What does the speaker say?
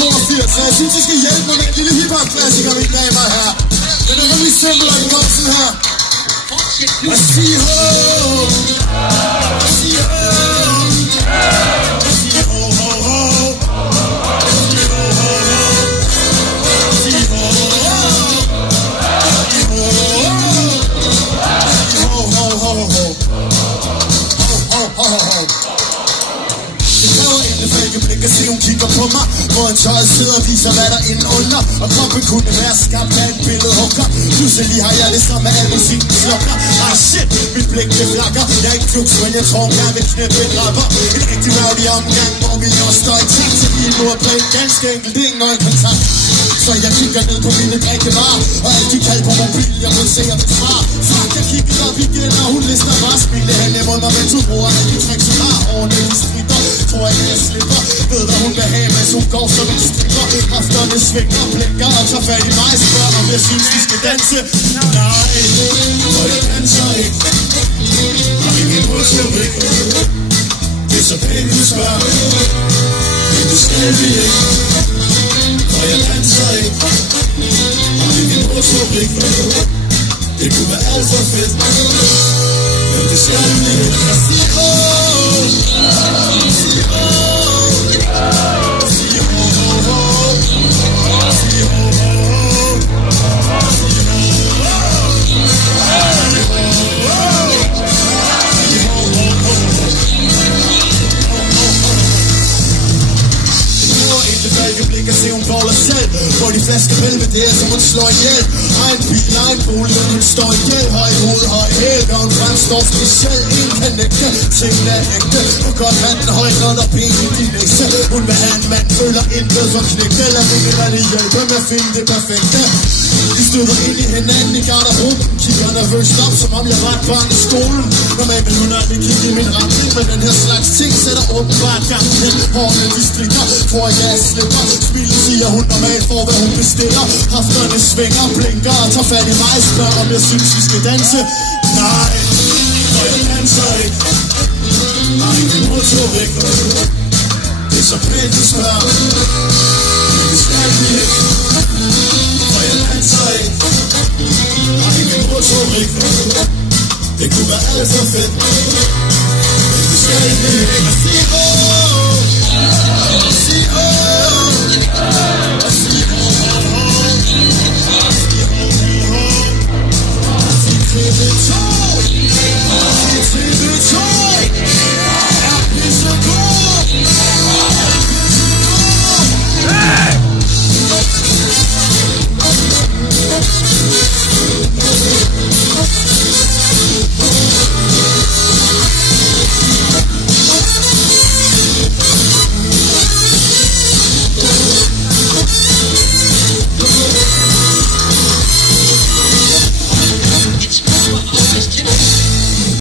82, så jeg synes, I skal hjælpe mig med en lille hiphop-klassiker, mine damer og herrer. Den er rimelig simpel, og den går sådan her. I see home, I see home, I see ho, ho, ho. Jeg kan se, hun kigger på mig, hvor en tøj sidder og viser, hvad der indenunder. Og kroppen kunne være skabt af en billedhugger. Pludselig har jeg det samme, al musikken slukker. Ah shit, mit blik det flakker. Jeg er ikke flux, men jeg tror, jeg vil knæppe en rapper. En rigtig rowdy omgang, hvor vi også står i takt. Så lige nu er bredt ganske enkelt, det er ingen øjenkontakt. Så jeg kigger ned på mine drikkevarer, og alt de kald på mobil, jeg vil se og besvare. Fuck, jeg kigger op igen, og hun lister bare smile hen i munden, mens hun bruger alle de tricks, hun har ordentligt i stritter. Tror jeg, jeg slipper, ved hvad hun vil have, mens hun går som en stripper. Hafterne svinger, blinker og tager fat i mig, spørger om jeg synes, vi skal danse. Nej, for jeg danser ikke, og ingen motorik. Det er så pænt, du spørger, men det skal vi ikke. Og jeg danser ikke, og ingen motorik. Det kunne være alt for fedt, men det skal vi ikke. Jeg siger jeg ser hun boller selv, hvor de flasker helvede, det er som hun slår ihjel. Egen bil, egen bolig, og hun står ihjel. Høj hoved, høj hæl, og hun fremstår speciel. Ingen kan nægte, tingene er ægte. Hun godt have den højt under penge i de næste. Hun vil have en mand, føler intet for knægt. Eller vil man hjælpe med at finde det perfekte. De støder ind i hinanden i garderoben. Kigger nervøst op, som om jeg var et barn i skolen. Normalt vil hun aldrig kigge i min retning, men den her slags ting sætter åbenbart gang hen. Hårene de strikker, tror jeg slipper. Smilet siger hun normalt for hvad hun bestiller. Hafterne svinger, blinker og tager fat i mig. Spørger om jeg synes vi skal danse. Nej, for jeg danser ikke. Nej, ingen motorik. Det er så pænt du spørger, men det skal vi ikke. For jeg danser ikke. Nej, ingen motorik. Det kunne være alt for fedt, men det skal vi ikke.